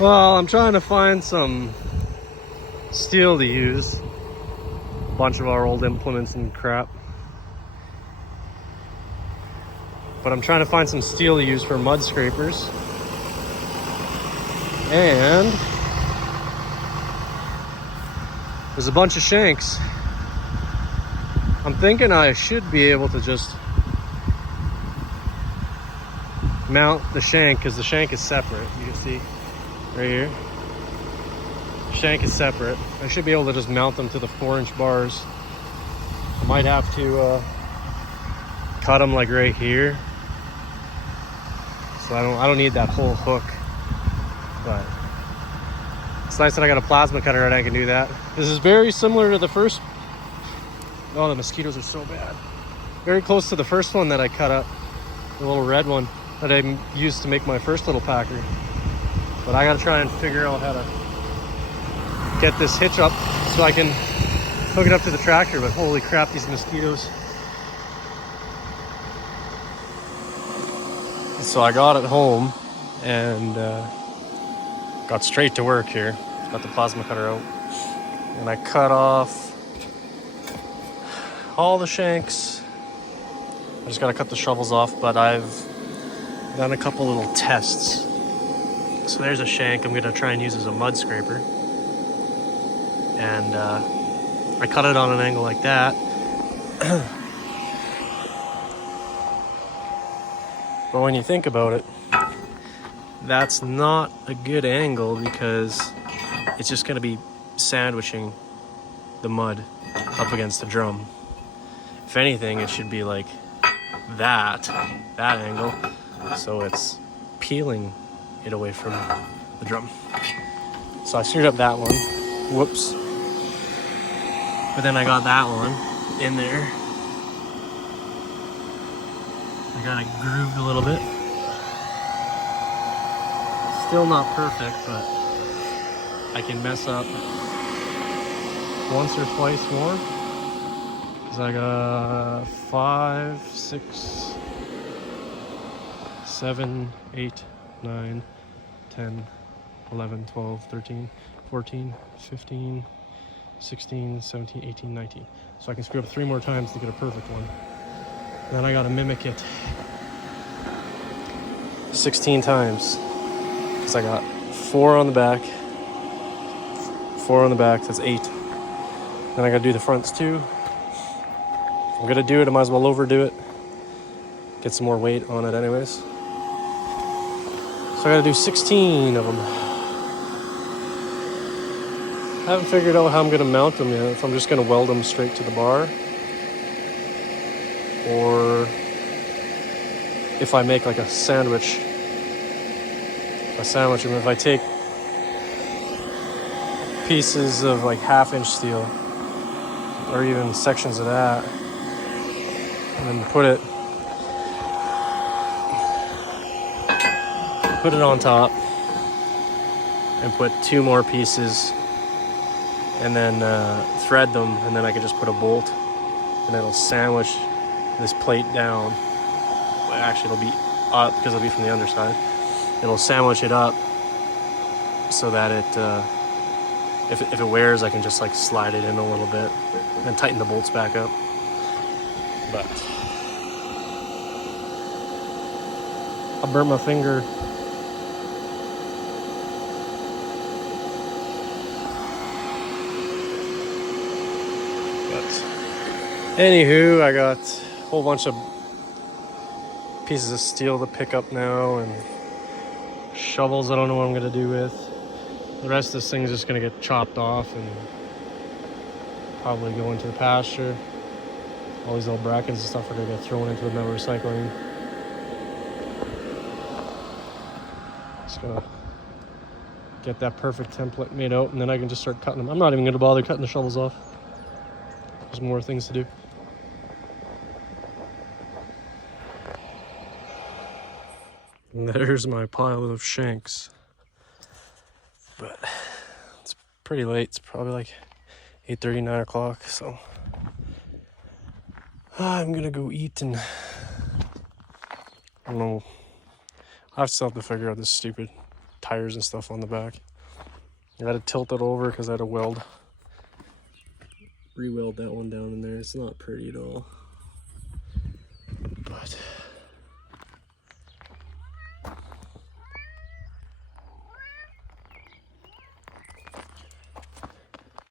Well, I'm trying to find some steel to use. A bunch of our old implements and crap. But I'm trying to find some steel to use for mud scrapers. And there's a bunch of shanks. I'm thinking I should be able to just mount the shank, because the shank is separate. You can see right here. Shank is separate. I should be able to just mount them to the 4-inch bars. I might have to cut them like right here. So I don't need that whole hook. But it's nice that I got a plasma cutter and I can do that. This is very similar to the first. Oh, the mosquitoes are so bad. Very close to the first one that I cut up. The little red one that I used to make my first little packer. But I gotta try and figure out how to get this hitch up so I can hook it up to the tractor. But holy crap, these mosquitoes. So I got it home and got straight to work here. Got the plasma cutter out. And I cut off all the shanks. I just gotta cut the shovels off, but I've done a couple little tests. So there's a shank I'm gonna try and use as a mud scraper. And I cut it on an angle like that. But when you think about it, that's not a good angle because it's just gonna be sandwiching the mud up against the drum. If anything, it should be like that angle, so it's peeling it away from the drum. So I screwed up that one. Whoops. But then I got that one in there. I got it grooved a little bit. Still not perfect, but I can mess up once or twice more. Because I got 5, 6, 7, 8, 9, 10, 11, 12, 13, 14, 15, 16, 17, 18, 19. So I can screw up 3 more times to get a perfect one. Then I gotta mimic it 16 times. Because I got 4 on the back, 4 on the back, that's 8. Then I gotta do the fronts too. If I'm gonna do it, I might as well overdo it. Get some more weight on it anyways. So I gotta do 16 of them. I haven't figured out how I'm gonna mount them yet. If I'm just gonna weld them straight to the bar, or if I make like a sandwich. If I sandwich them, if I take pieces of like 1/2-inch steel, or even sections of that, and then put it on top, and put 2 more pieces, and then thread them, and then I can just put a bolt, and it'll sandwich this plate down. Well, actually, it'll be up because it'll be from the underside. It'll sandwich it up so that it, if it wears, I can just like slide it in a little bit and tighten the bolts back up. But I burnt my finger. But anywho, I got a whole bunch of pieces of steel to pick up now, and shovels I don't know what I'm gonna do with. The rest of this thing is just gonna get chopped off and probably go into the pasture. All these little brackets and stuff are gonna get thrown into the metal recycling. Just gonna get that perfect template made out, and then I can just start cutting them. I'm not even gonna bother cutting the shovels off. There's more things to do. And there's my pile of shanks. But it's pretty late. It's probably like 8:30, 9 o'clock. So I'm gonna go eat, and I don't know. I still have to figure out this stupid tires and stuff on the back. I had to tilt it over because I had to re-weld that one down in there. It's not pretty at all. But